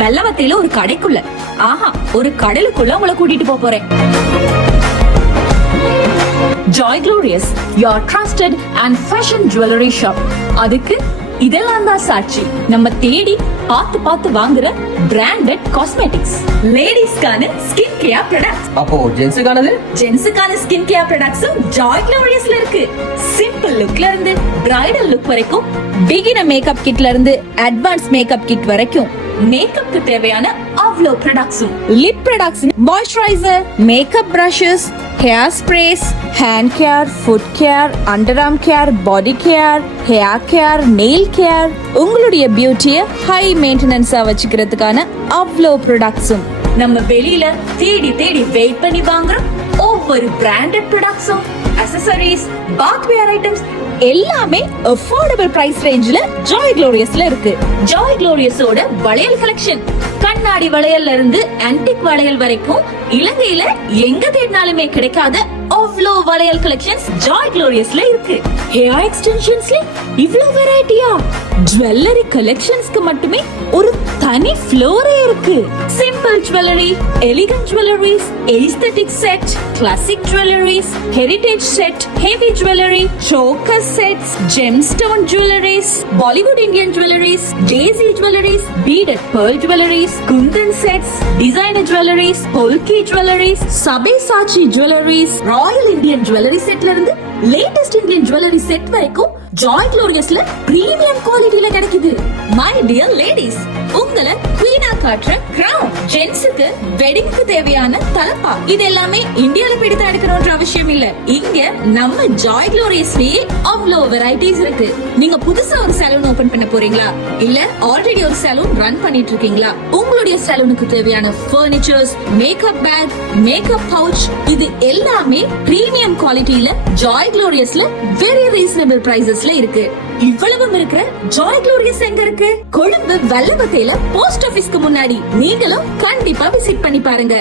வெள்ளவத்தையில ஒரு கடைக்குள்ள, ஆஹா, ஒரு கடலுக்குள்ள உங்களை கூட்டிட்டு போறேன். Joy Glorious, your trusted and fashion jewelry shop. அதுக்கு இதெல்லாம் தான் சாட்சி. நம்ம தேடி பார்த்து வாங்குற பிராண்டட் காஸ்மெட்டிக்ஸ், லேடிஸ்க்கான ஸ்கின் கேர் ப்ராடக்ட்ஸ். அப்போ ஜென்ஸுக்கான ஸ்கின் கேர் ப்ராடக்ட்ஸும் Joy Gloriousல இருக்கு. சிம்பிள் லுக்ல இருந்து பிரைடல் லுக் வரைக்கும், பிகினர் மேக்கப் கிட்ல இருந்து அட்வான்ஸ் மேக்கப் கிட் வரைக்கும் மேக்கப்க்கு தேவையான அவ்ளோ ப்ராடக்ட்ஸும், lip products, moisturiser, makeup brushes, hair sprays, hand care, foot care, under arm care, body care, hair care, nail care, உங்களுடைய பியூட்டியை ஹை மெயின்டெனன்ஸா வச்சுக்கிறதுக்கான அவ்ளோ ப்ராடக்ட்ஸும், நம்ம வெளியில தேடி வெயிட் பண்ணி வாங்குற ஒவ்வொரு பிராண்டட் ப்ராடக்ட்ஸும், அக்சஸரீஸ், பாத்வேர் ஐட்டம்ஸ் எல்லாமே அஃபோர்டபிள் பிரைஸ் ரேஞ்சில Joy Gloriousல இருக்கு. Joy Gloriousோட வளையல் கலெக்ஷன், கண்ணாடி வளையல்ல இருந்து ஆன்டிக் வளையல் வரைக்கும் இலங்கையில எங்க தேடினாலுமே கிடைக்காத அவ்ளோ வளையல் கலெக்ஷன்ஸ் Joy Gloriousல இருக்கு. ஹேர் எக்ஸ்டென்ஷன்ஸ்ல இவ்ளோ வெரைட்டியா, ஜுவல்லரி கலெக்ஷன்ஸ்க்கு மட்டுமே ஒரு தனி ஃப்ளோரே இருக்கு. Simple jewellery, elegant jewelleries, aesthetic set, classic jewelleries, heritage set, heavy jewellery, choker sets, gemstone jewelleries, Bollywood Indian jewelleries, desi jewelleries, beaded pearl jewelleries, kundan sets, designer jewelleries, polki jewelleries, Sabyasachi jewelleries, royal Indian jewellery செட்ல இருந்து latest Indian jewellery set வரைக்கும் Joy Gloriousல premium குவாலிட்டில கிடைக்குது. My dear ladies, உங்களை குவீனா காட்டுற crown, ஜென்ஸுக்கு வெட்டிங்க்கு தேவையான தலப்பா, இது எல்லாமே இந்தியால பிடித்து எடுக்கணும்ன்ற அவசியம் இல்ல. இங்க நம்ம Joy Gloriousலயே அவ்ளோ வெரைட்டிஸ் இருக்கு. நீங்க புதுசா ஒரு சலூன் ஓபன் பண்ண போறீங்களா, இல்ல ஆல்ரெடி ஒரு சலூன் ரன் பண்ணிட்டு இருக்கீங்களா, உங்களுடைய சலூனுக்கு தேவையான furnitures, makeup bag, makeup pouch, இது எல்லாமே பிரீமியம் குவாலிட்டில Joy Gloriousல வெரி ரீசனபிள் பிரைசஸ்ல இருக்கு. இவ்வளவும் இருக்கிற Joy Glorious எங்க இருக்கு? கொழும்பு வெள்ளவத்தையில போஸ்ட் ஆபீஸ்க்கு முன்னாடி. நீங்களும் கண்டிப்பா விசிட் பண்ணி பாருங்க.